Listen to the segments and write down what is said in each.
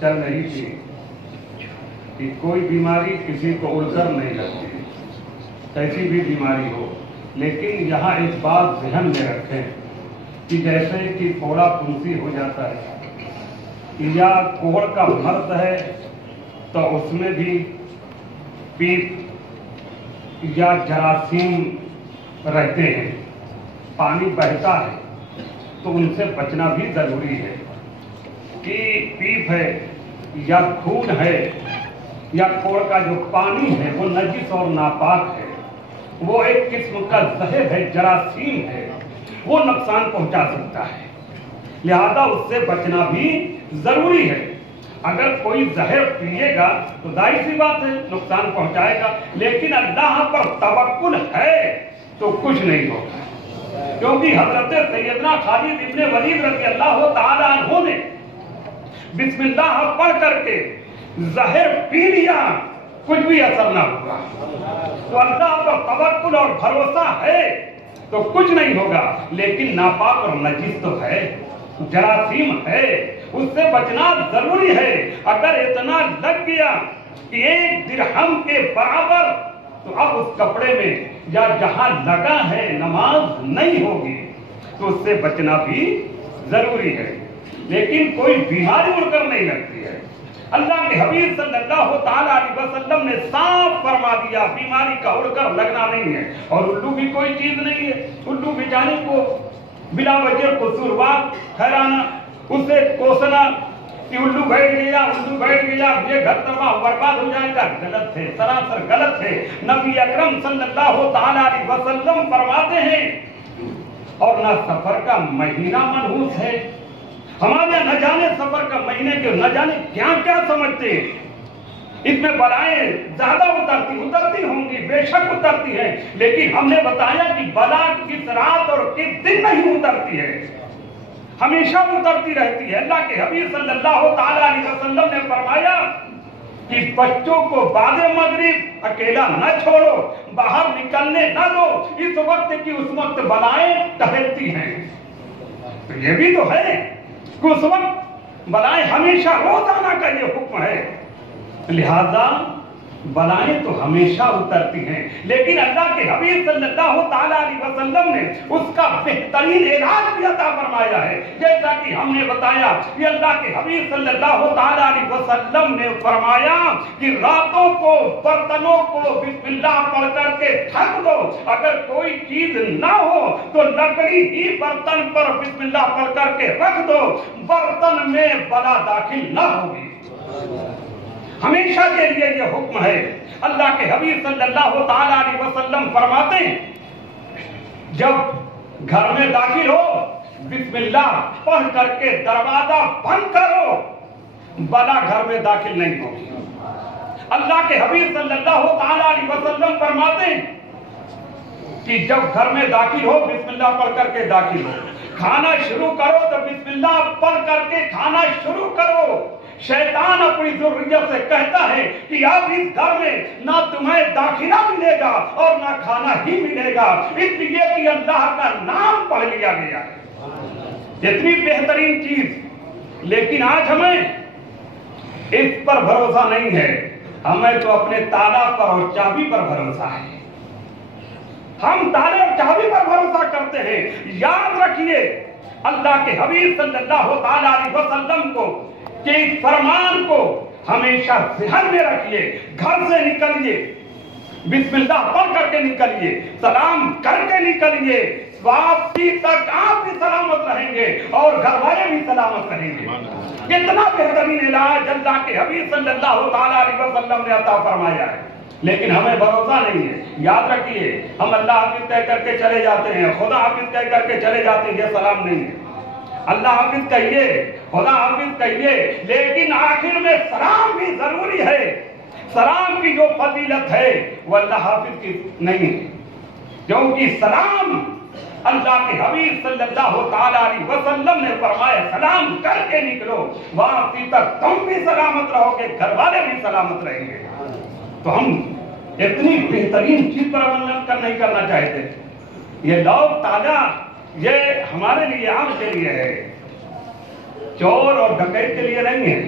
चल रही थी कि कोई बीमारी किसी को उड़कर नहीं लगती, कैसी भी बीमारी हो, लेकिन यहाँ एक बात ध्यान में रखें कि जैसे कि फोड़ा फुंसी हो जाता है या कोहड़ का मर्द है तो उसमें भी पीप या जरासीम रहते हैं, पानी बहता है तो उनसे बचना भी जरूरी है कि पीप है या खून है या कोहड़ का जो पानी है वो नजिस और नापाक है, वो एक किस्म का जहर है, जरासीम है, वो नुकसान पहुंचा सकता है, लिहाजा उससे बचना भी जरूरी है। अगर कोई जहर पिएगा तो जाहिर सी बात है नुकसान पहुंचाएगा, लेकिन अल्लाह पर तवक्कुल है तो कुछ नहीं होगा, क्योंकि हजरत सैयदना खालिद इब्ने वलीद रज़ी अल्लाह तआला अन्हु ने बिस्मिल्लाह पढ़ करके जहर पी लिया, कुछ भी असर ना हुआ। तो अल्लाह पर तवक्कुल और भरोसा है तो कुछ नहीं होगा, लेकिन नापाक और नजीस तो है, जरासीम है, उससे बचना जरूरी है। अगर इतना लग गया कि 1 दिरहम के बराबर, तो अब उस कपड़े में या जहां लगा है नमाज नहीं होगी, तो उससे बचना भी जरूरी है। लेकिन कोई बीमारी उड़कर नहीं लगती है। अल्लाह के हबीब सल्लल्लाहु ताला अलैहि वसल्लम ने साफ फरमा दिया बीमारी का उड़कर लगना नहीं है। और उल्लू भी कोई चीज नहीं है, उल्लू बेचारे को बिला वजह कसूरवार ठहराना, उसे कोसना कि उल्लू बैठ गया, ये घर तबाह बर्बाद हो जाएगा, गलत है, सरासर गलत है। नबी अकरम सल्लल्लाहु ताला अलैहि वसल्लम फरमाते हैं, और ना सफर का महीना मनहूस है, हमारे न जाने सफर का महीने के न जाने क्या क्या समझते हैं, इसमें बलाएं ज्यादा उतरती होंगी, बेशक उतरती हैं, लेकिन हमने बताया कि बला किस रात और किस दिन नहीं उतरती है, हमेशा उतरती रहती है। अल्लाह के हबीब सल्लल्लाहु ताला अलैहि वसल्लम ने फरमाया कि बच्चों को बाद मगरिब अकेला न छोड़ो, बाहर निकलने न दो, इस वक्त की उस वक्त बलाएं टहलती हैं। तो ये भी तो है कि उस वक्त बलाएं हमेशा रोजाना का ये हुक्म है, लिहाजा बलाएं तो हमेशा उतरती हैं, लेकिन अल्लाह के हबीब सल्लल्लाहु ताला अलैहि वसल्लम ने उसका बेहतरीन इलाज भी अता फरमाया है। जैसा कि हमने बताया कि अल्लाह के हबीब सल्लल्लाहु ताला अलैहि वसल्लम ने फरमाया कि रातों को बर्तनों को बिस्मिल्लाह पढ़ करके ढक दो, अगर कोई चीज ना हो तो लकड़ी ही बर्तन पर बिस्मिल्लाह पढ़ करके रख दो, बर्तन में बला दाखिल ना होगी। हमेशा के लिए ये हुक्म है। अल्लाह के हबीब सल्लल्लाहु ताला अलैहि वसल्लम फरमाते हैं, जब घर में दाखिल हो बिस्मिल्लाह पढ़ करके दरवाजा बंद करो, बला घर में दाखिल नहीं होगी। अल्लाह के हबीब सल्लल्लाहु ताला अलैहि वसल्लम फरमाते हैं कि जब घर में दाखिल हो बिस्मिल्लाह पढ़ करके दाखिल हो, खाना शुरू करो तो बिस्मिल्लाह पढ़ करके खाना शुरू करो। शैतान अपनी ज़ुर्रियत से कहता है कि अब इस घर में ना तुम्हें दाखिला मिलेगा और ना खाना ही मिलेगा, इसलिए कि अल्लाह का नाम पढ़ लिया गया है। इतनी बेहतरीन चीज, लेकिन आज हमें इस पर भरोसा नहीं है, हमें तो अपने ताला पर और चाबी पर भरोसा है। हम ताले और चाबी पर भरोसा करते हैं। याद रखिए अल्लाह के हबीब सल्लल्लाहु ताला अलैहि वसल्लम को कि इस फरमान को हमेशा ध्यान में रखिए। घर से निकलिए बिस्मिल्लाह पढ़ करके निकलिए, सलाम करके निकलिए, वापसी तक आप भी सलामत रहेंगे और घर वाले भी सलामत रहेंगे। इतना बेहतरीन इलाज अल्लाह के हबीब सल्लल्लाहु ताला अलैहि वसल्लम ने अता फरमाया है, लेकिन हमें भरोसा नहीं है। याद रखिए हम अल्लाह हाफिज कह करके चले जाते हैं, खुदा हाफिज कह करके चले जाते हैं, ये सलाम नहीं है। अल्लाह हाफिज कहिए, खुदा हाफिज कहिए, लेकिन आखिर में सलाम भी जरूरी है। सलाम की जो फजीलत है वो अल्लाह हाफिज की नहीं है, क्योंकि सलाम अल्लाह के हबीब सल्लल्लाहु ताला अलैहि वसल्लम ने फरमाया सलाम करके निकलो, वापसी तक तुम भी सलामत रहोगे, घर वाले भी सलामत रहेंगे। तो हम इतनी बेहतरीन चीज पर अमल नहीं करना चाहते। ये लौक ताजा ये हमारे लिए, आम के लिए है, चोर और डकैत के लिए नहीं है।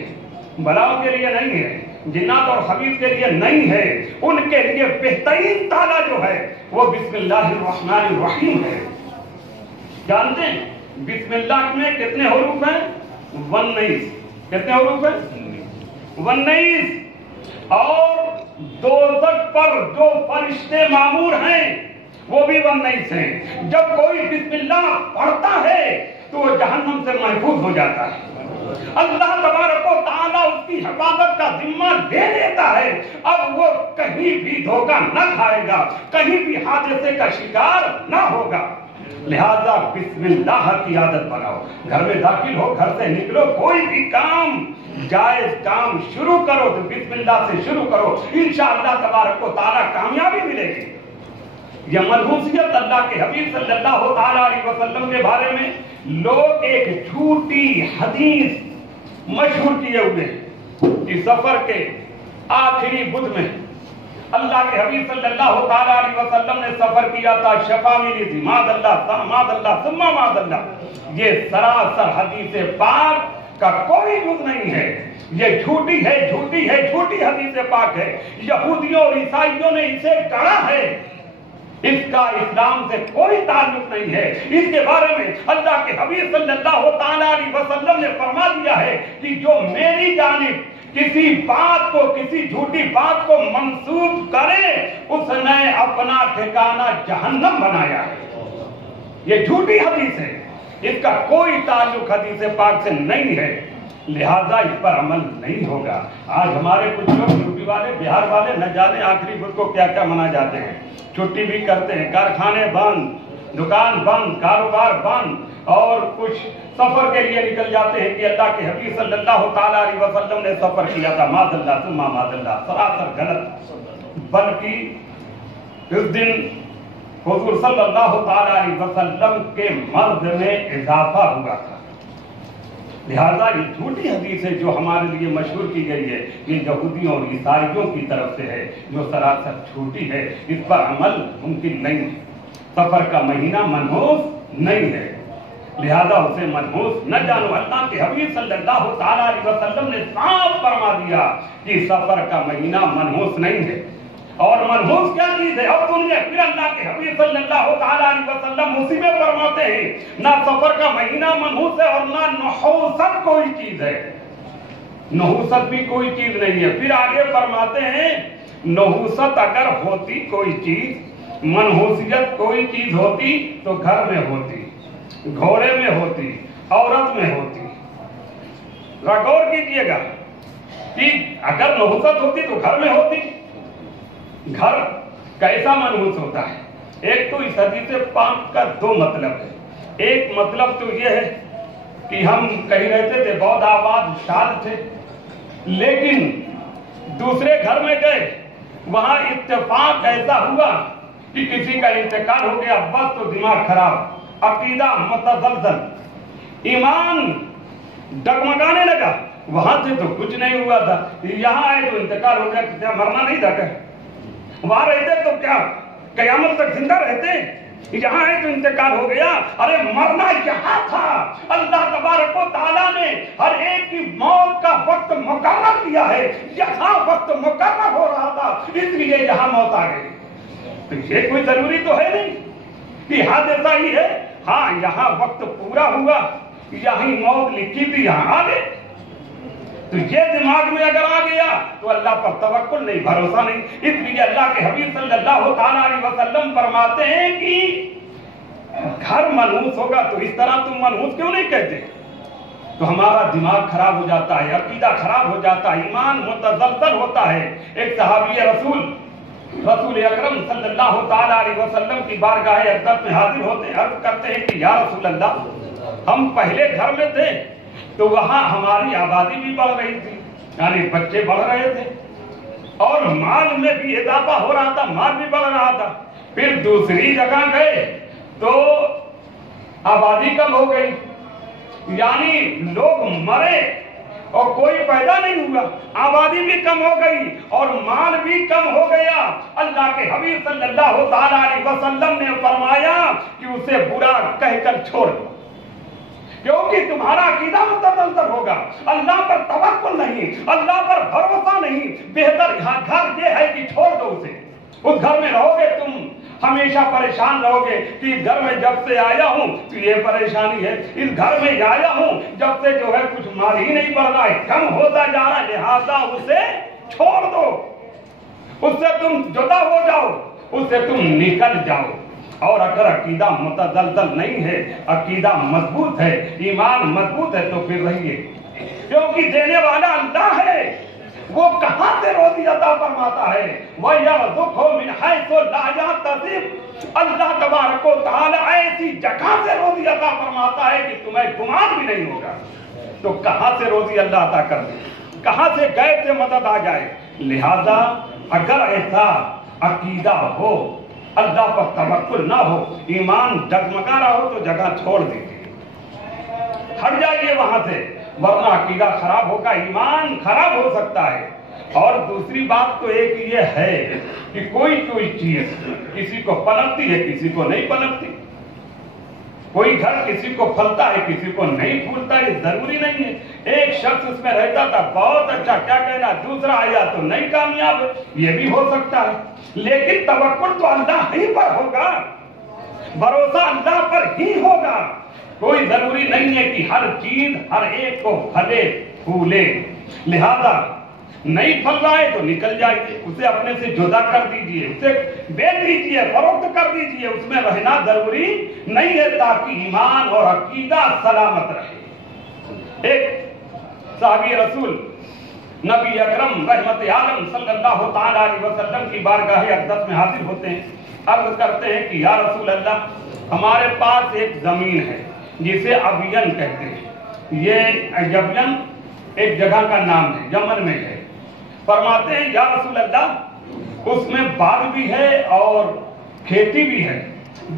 بلاؤں کے لیے نہیں ہے، جنات اور خبیث کے لیے نہیں ہے، ان کے لیے بہترین تالا جو ہے وہ بسم اللہ الرحمن الرحیم ہے۔ جانتے ہیں بسم اللہ میں کتنے حروف ہیں؟ 19۔ کتنے حروف ہیں؟ 19۔ اور دوزخ پر جو فرشتے مامور ہیں وہ بھی 19 ہیں۔ جب کوئی بسم اللہ پڑھتا ہے تو وہ جہنم سے محفوظ ہو جاتا ہے، اللہ تبارک و تعالیٰ اس کی حفاظت کا ذمہ لے لیتا ہے، اب وہ کہیں بھی دھوکہ نہ کھائے گا، کہیں بھی حادثے کا شکار نہ ہوگا۔ لہذا بسم اللہ کی عادت بناؤ، گھر میں داخل ہو، گھر سے نکلو، کوئی بھی کام جائز کام شروع کرو تو بسم اللہ سے شروع کرو، انشاءاللہ تبارک و تعالیٰ کامیابی ملے گی۔ یہ منحوسیت اللہ کے حبیب صلی اللہ تعالیٰ علیہ وسلم کے بارے میں لوگ ایک جھوٹی حدیث مشہور کیے ہوئے کہ سفر کے آخری بدھ میں اللہ کے حبیب صلی اللہ تعالیٰ علیہ وسلم نے سفر کیا تھا، شفا ملی تھی، ماذ اللہ ثم ماذ اللہ۔ یہ سراسر حدیث پاک کا کوئی جز نہیں ہے، یہ جھوٹی ہے، جھوٹی ہے، جھوٹی حدیث پاک ہے۔ یہودیوں اور عیسائیوں نے اسے گڑھا ہے، اس کا اسلام سے کوئی تعلق نہیں ہے۔ اس کے بارے میں اللہ کے حبیب صلی اللہ تعالیٰ علیہ وسلم نے فرما دیا ہے کہ جو میری جانب کسی بات کو، کسی جھوٹی بات کو منسوب کرے اس نے اپنا ٹھکانہ جہنم بنایا ہے۔ یہ جھوٹی حدیث ہے، اس کا کوئی تعلق حدیث پاک سے نہیں ہے، لہذا اس پر عمل نہیں ہوگا۔ آج ہمارے کچھ لوگ یوپی والے، بہار والے نہ جانے آخری بدھ کو کیا کیا منا جاتے ہیں، چھٹی بھی کرتے ہیں، کارخانے بند، دکان بند، کاروبار بند، اور کچھ سفر کے لیے نکل جاتے ہیں کہ اللہ کے حبیب صلی اللہ تعالیٰ علیہ وسلم نے سفر کیا تھا، معاذ اللہ ثم معاذ اللہ، سراسر غلط۔ بلکہ اس دن حضور صلی اللہ تعالیٰ علیہ وسلم کے مرض میں اضافہ ہوا تھا، لہذا یہ جھوٹی حدیث ہے جو ہمارے لیے مشہور کی گئی ہے، یہ یہودیوں اور عیسائیوں کی طرف سے ہے جو سراسر جھوٹی ہے، اس پر عمل ممکن نہیں ہے۔ سفر کا مہینہ منحوس نہیں ہے، لہذا اسے منحوس نہ جانو۔ اللہ کے حبیب صلی اللہ تعالیٰ علیہ وسلم نے صاف فرما دیا کہ سفر کا مہینہ منحوس نہیں ہے۔ اور منحوس کیا چیز ہے؟ اب سنیے، پھر اللہ کے حبیب صلی اللہ تعالیٰ علیہ وسلم اسی میں فرماتے ہیں نہ سفر کا مہینہ منحوس ہے اور نہ نحوست کوئی چیز ہے، نحوست بھی کوئی چیز نہیں ہے۔ پھر آگے فرماتے ہیں نحوست اگر ہوتی کوئی چیز، منحوسیت کوئی چیز ہوتی تو گھر میں ہوتی، گھوڑے میں ہوتی، عورت میں ہوتی۔ غور کیجئے گا کہ اگر نحوست ہوتی تو گھر میں ہوتی۔ گھر کیسا منحوس ہوتا ہے؟ ایک تو اس حدیث پاک کا دو مطلب ہے۔ ایک مطلب تو یہ ہے کہ ہم کہیں رہتے تھے، بہت آباد شاد تھے، لیکن دوسرے گھر میں گئے، وہاں اتفاق ایسا ہوا کہ کسی کا انتقال ہو گیا، بس تو دماغ خراب، عقیدہ متزلزل، ایمان ڈگمگانے لگا۔ وہاں سے تو کچھ نہیں ہوا تھا، یہاں آئے تو انتقال ہو گیا، کیا مرنا نہیں تھا؟ کہ وہاں رہتے تو کیا قیامت تک زندہ رہتے؟ یہاں ہے تو انتقال ہو گیا، ارے مرنا یہاں تھا۔ اللہ تبارک و تعالیٰ نے ہر ایک کی موت کا وقت مقرر کیا ہے، یہاں وقت مقرر ہو رہا تھا اس لیے یہاں موت آ گئی۔ تو یہ کوئی ضروری تو ہے نہیں کہ حادثہ ہی ہے، ہاں یہاں وقت پورا ہوا، یہیں موت لکھی تھی، یہاں آ گئے۔ تو یہ دماغ میں اگر آ گیا تو اللہ پر توکل نہیں، بھروسہ نہیں۔ اس لیے اللہ کے حبیب صلی اللہ تعالیٰ علیہ وسلم فرماتے ہیں کہ گھر منحوس ہوگا تو اس طرح تم منحوس کیوں نہیں کہتے؟ تو ہمارا دماغ خراب ہو جاتا ہے، عقیدہ خراب ہو جاتا ہے، ایمان متزلزل ہوتا ہے۔ ایک صحابی رسول اکرم صلی اللہ تعالیٰ علیہ وسلم کی بارگاہ اقدس میں حاضر ہوتے ہیں، عرض کرتے ہیں کہ یا رسول اللہ، ہم پہلے گھر میں تھے تو وہاں ہماری آبادی بھی بڑھ رہی تھی، یعنی بچے بڑھ رہے تھے اور مال میں بھی اضافہ ہو رہا تھا، مال بھی بڑھ رہا تھا۔ پھر دوسری جگہ گئے تو آبادی کم ہو گئی، یعنی لوگ مرے اور کوئی پیدا نہیں ہوا، آبادی بھی کم ہو گئی اور مال بھی کم ہو گیا۔ اللہ کے حبیب صلی اللہ تعالیٰ علیہ وسلم نے فرمایا کہ اسے برا کہہ کر چھوڑ دو، کیونکہ تمہارا عقیدہ متزلزل ہوگا، اللہ پر توکل نہیں، अल्लाह पर भरोसा नहीं, बेहतर यहाँ घर ये है कि छोड़ दो उसे। उस घर में रहोगे तुम हमेशा परेशान रहोगे कि इस घर में जब से आया हूं तो ये परेशानी है, इस घर में आया हूं जब से जो है कुछ माल ही नहीं बढ़ रहा है, कम होता जा रहा है, लिहाजा उसे छोड़ दो, उससे तुम जुदा हो जाओ, उससे तुम निकल जाओ। और अगर अकीदा मुतदलदल नहीं है, अकीदा मजबूत है, ईमान मजबूत है तो फिर रहिए, क्योंकि देने वाला अल्लाह है, वो कहां से रोजी अता फरमाता है। वह यरज़ुक़हु मिन हैसु ला यहतसिब, अल्लाह तबारक व तआला ऐसी जगह से रोजी अता फरमाता है कि तुम्हें गुमान भी नहीं होगा। तो कहां से रोजी अल्लाह अता कर दे, कहां से गैब से मदद आ जाए। लिहाजा अगर ऐसा अकीदा हो, अल्लाह पर तवक्कुल ना हो, ईमान डगमगा रहा हो तो जगह छोड़ दीजिए, हट जाइए वहां से, वरना अकीदा खराब होगा, ईमान खराब हो सकता है। और दूसरी बात तो एक ये है कि कोई चीज किसी को पनपती है, किसी को नहीं पनपती, कोई घर किसी को फलता है, किसी को नहीं फूलता, ये जरूरी नहीं है। एक शख्स उसमें रहता था बहुत अच्छा, क्या कहना, दूसरा आया तो नहीं कामयाब, ये भी हो सकता है। लेकिन तवक्कुल तो अल्लाह ही पर होगा, भरोसा अल्लाह पर ही होगा। कोई जरूरी नहीं है कि हर चीज हर एक को फले फूले। लिहाजा नहीं फल रहा है तो निकल जाइए, उसे अपने से जुदा कर दीजिए, उसे बेच दीजिए, फरोख्त कर दीजिए, उसमें रहना जरूरी नहीं है, ताकि ईमान और अकीदा सलामत रहे। एक साहबी रसूल नबी अकरम रहमत आलम सल्लल्लाहु ताला अलैहि वसल्लम की बारगाह अक़दस में हाजिर होते हैं, अर्ज करते हैं कि या रसूल अल्लाह, हमारे पास एक जमीन है जिसे अबियन कहते हैं। ये अबियन एक जगह का नाम है, यमन में है। फरमाते हैं या रसूल अल्लाह, उसमें बाग भी है और खेती भी है,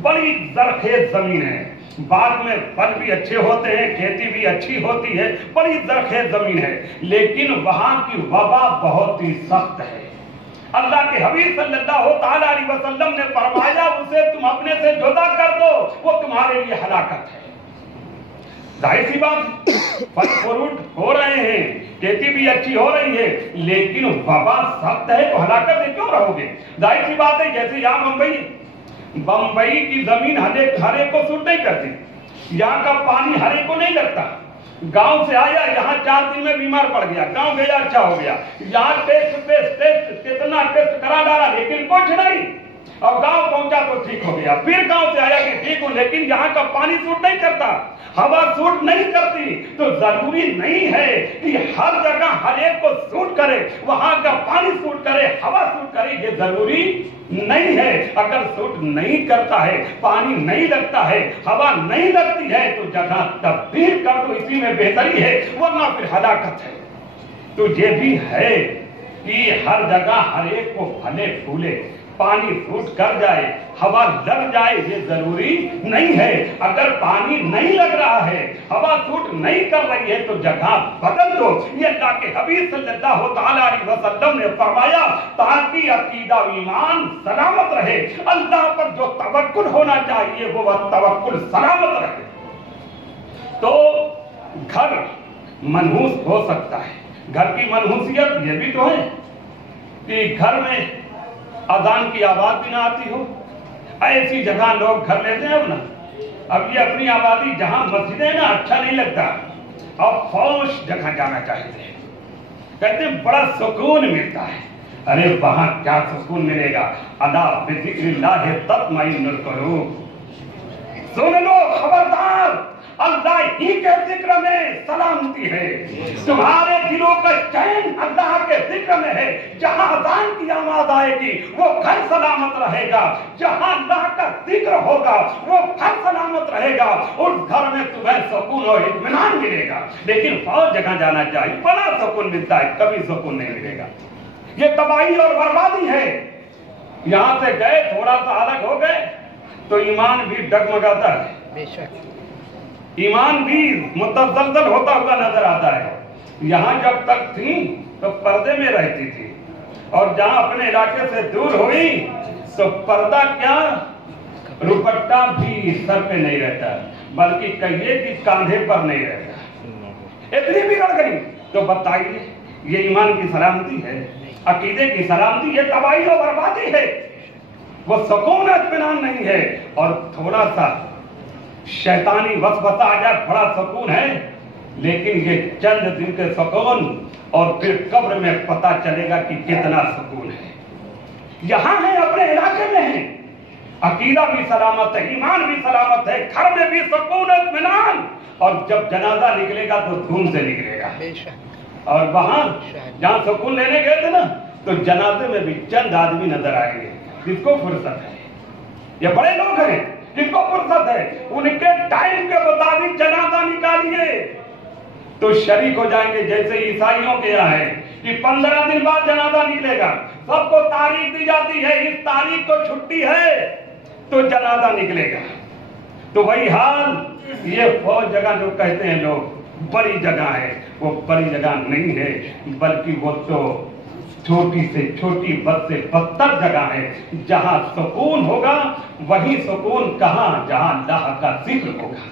बड़ी जरखेज जमीन है, बाग में फल भी अच्छे होते हैं, खेती भी अच्छी होती है, बड़ी जरखेज जमीन है, लेकिन वहां की वबा बहुत ही सख्त है। अल्लाह के हबीब सल्लल्लाहु ताला अलैहि वसल्लम ने फरमाया उसे तुम अपने से जुदा कर दो, वो तुम्हारे लिए हलाकत है। जाहिर सी बात, फल फ्रूट हो रहे हैं, खेती भी अच्छी हो रही है, लेकिन वबा सख्त है तो हलाकत में क्यों रहोगे। जाहिर सी बात है, जैसे यहाँ बम्बई की जमीन हरे को सूट नहीं करती, यहाँ का पानी हरे को नहीं लगता। गांव से आया, यहाँ 4 दिन में बीमार पड़ गया, गांव गया अच्छा हो गया, यहाँ टेस्ट कितना टेस्ट करा डाला लेकिन कुछ नहीं, और गांव पहुंचा तो ठीक हो गया, फिर गांव से आया कि ठीक हूं, लेकिन यहाँ का पानी सूट नहीं करता, हवा सूट नहीं करती। तो जरूरी नहीं है कि हर जगह हर एक को सूट करे, वहां का पानी सूट करे, हवा सूट करे, ये जरूरी नहीं है। अगर सूट नहीं करता है, पानी नहीं लगता है, हवा नहीं लगती है, तो जगह तब्दील कर दो, इसी में बेहतरी है, वरना फिर हलाकत है। तो ये भी है कि हर जगह हर एक को फले फूले, पानी सूट कर जाए, हवा लग जाए, ये जरूरी नहीं है। अगर पानी नहीं लग रहा है, हवा सूट नहीं कर रही है, तो जगह बदल दो। ये अल्लाह के हबीब सल्लल्लाहु ताला अलैहि वसल्लम ने फरमाया, ताकि अकीदा ईमान सलामत रहे। अल्लाह पर जो तवक्कुल होना चाहिए वो तवक्कुल सलामत रहे। तो घर मनहूस हो सकता है, घर की मनहूसियत ये भी तो है कि घर में अजान की आवाज भी ना आती हो, ऐसी जगह लोग घर लेते हैं ना। अब ये अपनी आबादी जहां मस्जिदें ना अच्छा नहीं लगता, और खामोश जगह जाना चाहते हैं, कहते हैं बड़ा सुकून मिलता है। अरे वहां क्या सुकून मिलेगा, अला बिज़िक्रिल्लाह तत्मइन्नुल क़ुलूब। सुन लो खबरदार, अल्लाह ही के जिक्र में सलामती है। तुम्हारे दिलों का चैन अल्लाह के जिक्र में है। जहां अज़ान की आवाज आएगी वो घर सलामत रहेगा, जहां अल्लाह का जिक्र होगा वो घर सलामत रहेगा, उस घर में तुम्हें सुकून और इत्मीनान मिलेगा। लेकिन फौज जगह जाना चाहिए, बड़ा सुकून मिलता है, कभी सुकून नहीं मिलेगा। ये तबाही और बर्बादी है। यहां से गए, थोड़ा सा अलग हो गए तो ईमान भी डगमगाता है, बेशक ईमान भी मुतज़लज़ल होता हुआ नजर आता है। यहाँ जब तक थी तो पर्दे में रहती थी, और जहाँ अपने इलाके से दूर हुई तो पर्दा क्या, दुपट्टा भी सर पे नहीं रहता, बल्कि कहिए कि कांधे पर नहीं रहता। इतनी बिगड़ गई। तो बताइए ये ईमान की सलामती है, अकीदे की सलामती है, तबाही और बर्बादी है। वो सुकून इत्मीनान नहीं है। और थोड़ा सा शैतानी वसवसा आ जाए, बड़ा सुकून है, लेकिन ये चंद दिन के सुकून और फिर कब्र में पता चलेगा कि कितना सुकून है। यहाँ है, अपने इलाके में है, अकीदा भी सलामत है, ईमान भी सलामत है, घर में भी सुकून इत्मीनान, और जब जनाजा निकलेगा तो धूम से निकलेगा। और वहां जहां सुकून लेने गए थे ना, तो जनाजे में भी चंद आदमी नजर आएंगे जिसको फुर्सत है। ये बड़े लोग हैं जिनको फुर्सत है, उनके टाइम के मुताबिक जनाजा निकालिए तो शरीक हो जाएंगे। जैसे ईसाइयों के यहाँ है कि 15 दिन बाद जनाजा निकलेगा, सबको तारीख दी जाती है, इस तारीख को छुट्टी है तो जनाजा निकलेगा। तो वही हाल ये बहुत जगह जो कहते हैं लोग बड़ी जगह है, वो बड़ी जगह नहीं है, बल्कि वो तो छोटी से छोटी, बद से बदतर जगह है। जहां सुकून होगा वही सुकून कहां, जहां अल्लाह का जिक्र होगा।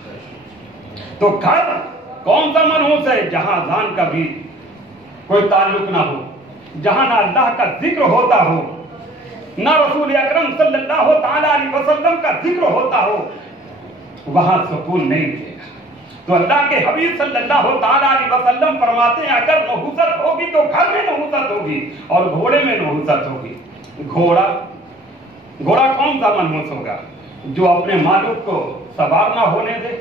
तो घर कौन सा मनहूस है? जहां अज़ान का भी कोई ताल्लुक ना हो, जहां ना अल्लाह का जिक्र होता हो, ना रसूल अकरम सल्लल्लाहु ताला अलैहि वसल्लम का जिक्र होता हो, वहां सुकून नहीं मिलेगा। तो अल्लाह के हबीब सल्लल्लाहु ताला अलैहि वसल्लम फरमाते हैं, अगर नहुसत होगी तो घर में नहुसत होगी और घोड़े में नहुसत होगी। घोड़ा कौन सा मनहूस होगा? जो अपने मालिक को सवार ना होने दे,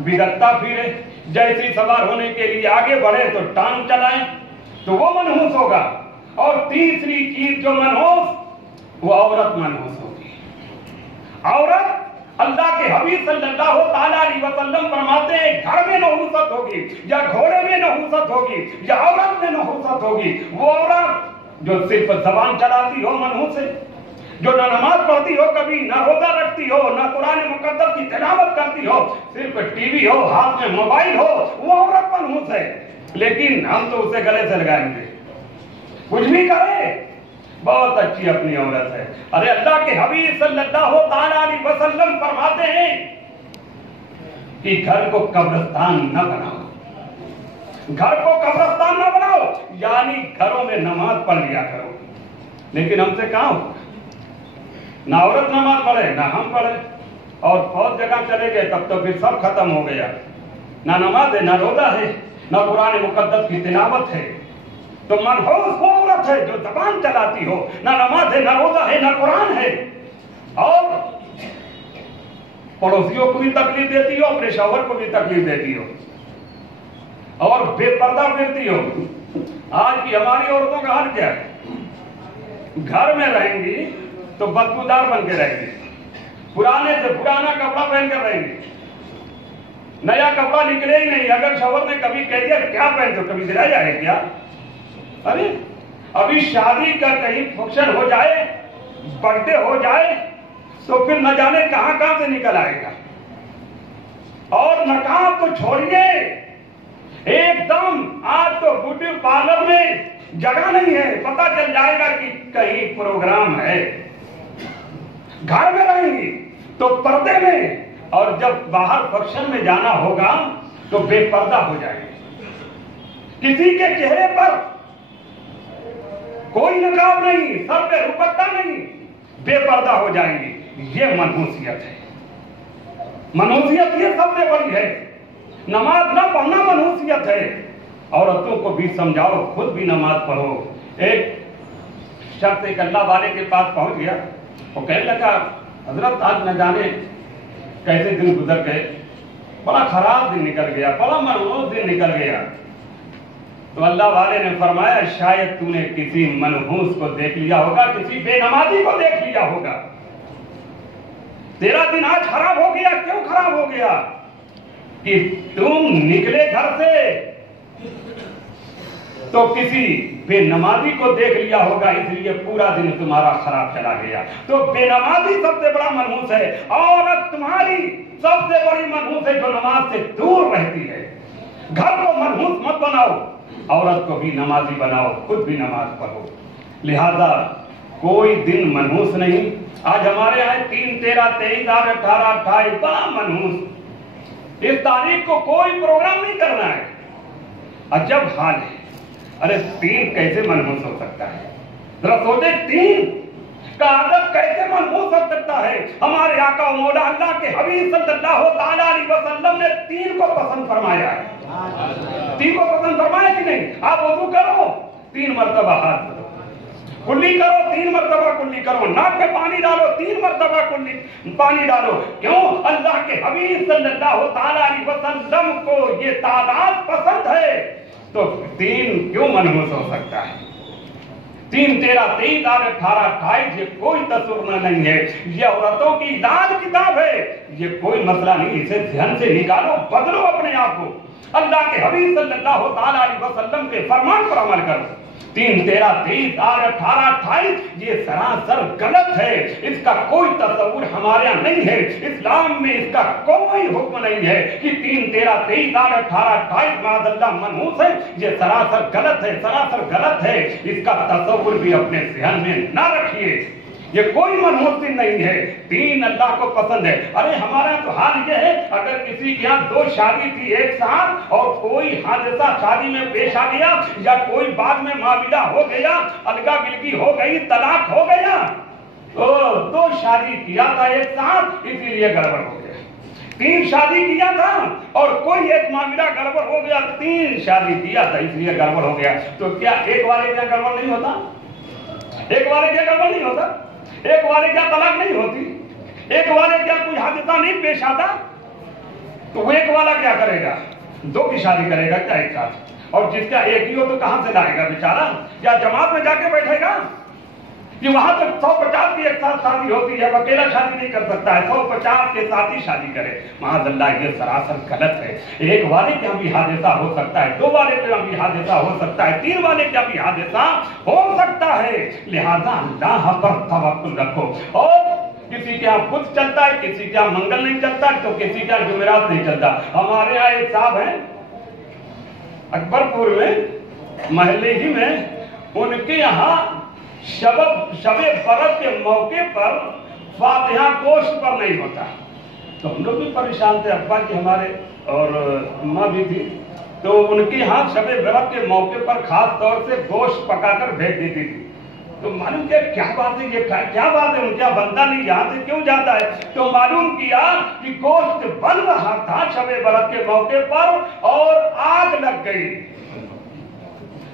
बिगड़ता फिरे, जैसे सवार होने के लिए आगे बढ़े तो टांग चलाए, तो वो मनहूस होगा। और तीसरी चीज जो मनहूस, वो औरत मनहूस होगी। औरत अल्लाह के हबीब सल्लल्लाहु ताला अलैहि वसल्लम फरमाते हैं, घर में नहुसत होगी या घोड़े में नहुसत होगी या औरत में नहुसत होगी। वो औरत जो सिर्फ जबान चलाती हो मनहूस है, जो ना नमाज पढ़ती हो, कभी ना रोजा रखती हो, ना कुरान मुकद्दस की तिलावत करती हो, सिर्फ टीवी हो, हाथ में मोबाइल हो, वो औरत मनहूस है। लेकिन हम तो उसे गले से लगाएंगे, कुछ भी करे, बहुत अच्छी अपनी औरत है। अरे अल्लाह के हबीब सल्लल्लाहु ताला अलैहि वसल्लम फरमाते हैं कि घर को कब्रिस्तान न बनाओ, घर को कब्रिस्तान न बनाओ, यानी घरों में नमाज पढ़ लिया करो। लेकिन हमसे कहाँ होगा? ना औरत नमाज पढ़े ना हम पढ़े, और बहुत जगह चले गए तब तो फिर सब खत्म हो गया। ना नमाज है, ना रोजा है, ना कुरान मुकद्दस की तिलावत है। तो मनहूस वो औरत है जो जबान चलाती हो, ना नमाज है, ना रोजा है, ना कुरान है, और पड़ोसियों को भी तकलीफ देती हो, अपने शौहर को भी तकलीफ देती हो, और बेपर्दा फिरती हो। आज की हमारी औरतों का हाल क्या है? घर में रहेंगी तो बदबूदार बन के रहेंगी, पुराने से पुराना कपड़ा पहन कर रहेंगी, नया कपड़ा निकले ही नहीं। अगर शौहर ने कभी कह दिया क्या पहनते हो, कभी दिलाया है क्या? अरे अभी शादी का कहीं फंक्शन हो जाए, बर्थडे हो जाए, तो फिर न जाने कहां कहां से निकल आएगा। और नकाब तो छोड़िए, एकदम आज तो ब्यूटी पार्लर में जगह नहीं है, पता चल जाएगा कि कहीं प्रोग्राम है। घर में रहेंगी तो पर्दे में, और जब बाहर फंक्शन में जाना होगा तो बेपर्दा हो जाएंगे। किसी के चेहरे पर कोई नकाब नहीं, सर पे दुपट्टा नहीं, बेपर्दा हो जाएंगी। ये मनहूसियत है। मनहूसियत ये सबसे बड़ी है। नमाज ना पढ़ना मनहूसियत है। औरतों को भी समझाओ, खुद भी नमाज पढ़ो। एक शख्स एक अल्लाह वाले के पास पहुंच गया, वो कहने लगा, हजरत आज न जाने कैसे दिन गुजर गए, बड़ा खराब दिन निकल गया, बड़ा मनहूस दिन निकल गया। तो अल्लाह वाले ने फरमाया, शायद तूने किसी मनहूस को देख लिया होगा, किसी बेनमाजी को देख लिया होगा। तेरा दिन आज खराब हो गया। क्यों खराब हो गया? कि तुम निकले घर से तो किसी बेनमाजी को देख लिया होगा, इसलिए पूरा दिन तुम्हारा खराब चला गया। तो बेनमाजी सबसे बड़ा मनहूस है। औरत तुम्हारी सबसे बड़ी मनहूस है जो नमाज से दूर रहती है। घर को मनहूस मत बनाओ, औरत को भी नमाजी बनाओ, खुद भी नमाज पढ़ो। लिहाजा कोई दिन मनहूस नहीं। आज हमारे यहाँ 3, 13, 23, 18, 28 बड़ा मनहूस। इस तारीख को कोई प्रोग्राम नहीं करना है। अजब हाल है, अरे तीन कैसे मनहूस हो सकता है? जरा सोचे, तीन का आदत कैसे मनहूस हो सकता है? हमारे आका मौला अल्लाह के हबीब सल्लल्लाहु ताला अलैहि वसल्लम ने तीन को पसंद फरमाया है। तीन को पसंद फरमाया कि नहीं? आप वुजू करो, 3 मरतबा हाथ धो, कुल्ली करो, 3 मरतबा कुल्ली करो, नाक में पानी डालो, 3 मरतबा कुल्ली पानी डालो। क्यों? अल्लाह के हबीब सल्लल्लाहु ताला अलैहि वसल्लम को ये तादाद पसंद है, तो 3 क्यों मनहूस हो सकता है? 3, 13, 23, 18, 28 ये कोई तस्वीर नहीं है, ये औरतों की इलाज किताब है, ये कोई मसला नहीं। इसे ध्यान से निकालो, बदलो अपने आप को, अल्लाह के हबीब सल्लल्लाहु ताला अलैहि वसल्लम के फरमान पर अमल करो। 3, 13, 23, 18, 28 ये सरासर गलत है, इसका कोई तस्वुर हमारे यहाँ नहीं है, इस्लाम में इसका कोई हुक्म नहीं है कि 3, 13, 23, 18, 28 माज़अल्लाह मनहूस है। ये सरासर गलत है, सरासर गलत है, इसका तस्वुर भी अपने ध्यान में ना रखिए। ये कोई मनहूस दिन नहीं है, 3 अल्लाह को पसंद है। अरे हमारा तो हाल ये है, अगर किसी के यहाँ 2 शादी थी एक साथ और कोई हादसा शादी में पेश आ गया या कोई बाद में मामला हो गया, अलगा बिलगी हो गई, तलाक हो गया, तो 2 शादी किया था एक साथ, इसीलिए गड़बड़ हो गया। 3 शादी किया था और कोई एक मामला गड़बड़ हो गया, 3 शादी किया था इसलिए गड़बड़ हो गया। तो क्या एक वाले क्या गड़बड़ नहीं होता? एक वाले क्या गड़बड़ नहीं होता? एक वाले क्या तलाक नहीं होती? एक वाले क्या कोई हादसा नहीं पेश आता? तो वो एक वाला क्या करेगा? 2 की शादी करेगा क्या एक साथ? और जिसका एक ही हो तो कहां से लाएगा बेचारा? क्या जमात में जाके बैठेगा? कि वहां तो 150 की एक साथ शादी होती है, अकेला शादी नहीं कर सकता है, 150 के साथ ही शादी करे। माज़अल्लाह ये सरासर गलत है। एक वाले क्या भी हादसा हो सकता है, 2 वाले क्या भी हादसा हो सकता है, 3 वाले क्या भी हादसा हो सकता है। लिहाजा अल्लाह पर तवक्कुल रखो। और किसी के यहाँ कुछ चलता है, किसी के यहाँ मंगल नहीं चलता, तो किसी के यहाँ जुमेरात नहीं चलता। हमारे यहाँ एक साहब है अकबरपुर में, महल्ले ही में, उनके यहाँ शबे बरत के मौके पर फातिहा गोश्त पर नहीं होता। तो हम लोग भी परेशान थे, अब्बा जी हमारे और अम्मा भी थी, तो उनके यहाँ शबे बरत के मौके पर खास तौर से गोश्त पकाकर भेज देती थी। तो मालूम किया क्या बात है, ये क्या बात है, उनका बंदा नहीं यहाँ से क्यों जाता है? तो मालूम किया कि गोश्त बन रहा था शबे बरत के मौके पर और आग लग गई।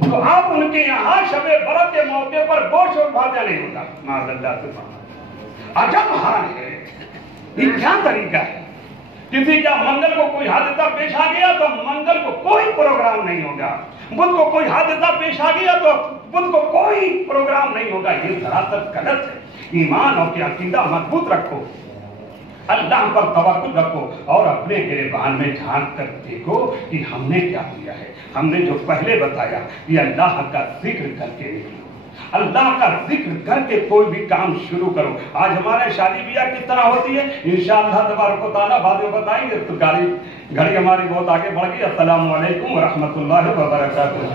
तो आप उनके यहाँ शबे बरत के मौके पर गोश्त और भाजा नहीं होता। माज़अल्लाह से अजब हाल है, ये क्या तरीका है? किसी का मंगल को कोई हादसा पेश आ गया तो मंगल को कोई प्रोग्राम नहीं होगा, बुध को कोई हादसा पेश आ गया तो बुध को कोई प्रोग्राम नहीं होगा। ये सरासर गलत है। ईमान और अकीदा मजबूत रखो, अल्लाह पर तवक्कुल रखो और अपने गिरबान में झांक कर देखो कि हमने क्या किया है। हमने जो पहले बताया कि अल्लाह का जिक्र करके निकलो, अल्लाह का जिक्र करके कोई भी काम शुरू करो। आज हमारे शादी ब्याह किस तरह होती है इंशाअल्लाह तबारक व तआला बाद में बताएंगे। तो घड़ी हमारी बहुत आगे बढ़ गई। अस्सलामु अलैकुम व रहमतुल्लाहि व बरकातुहू।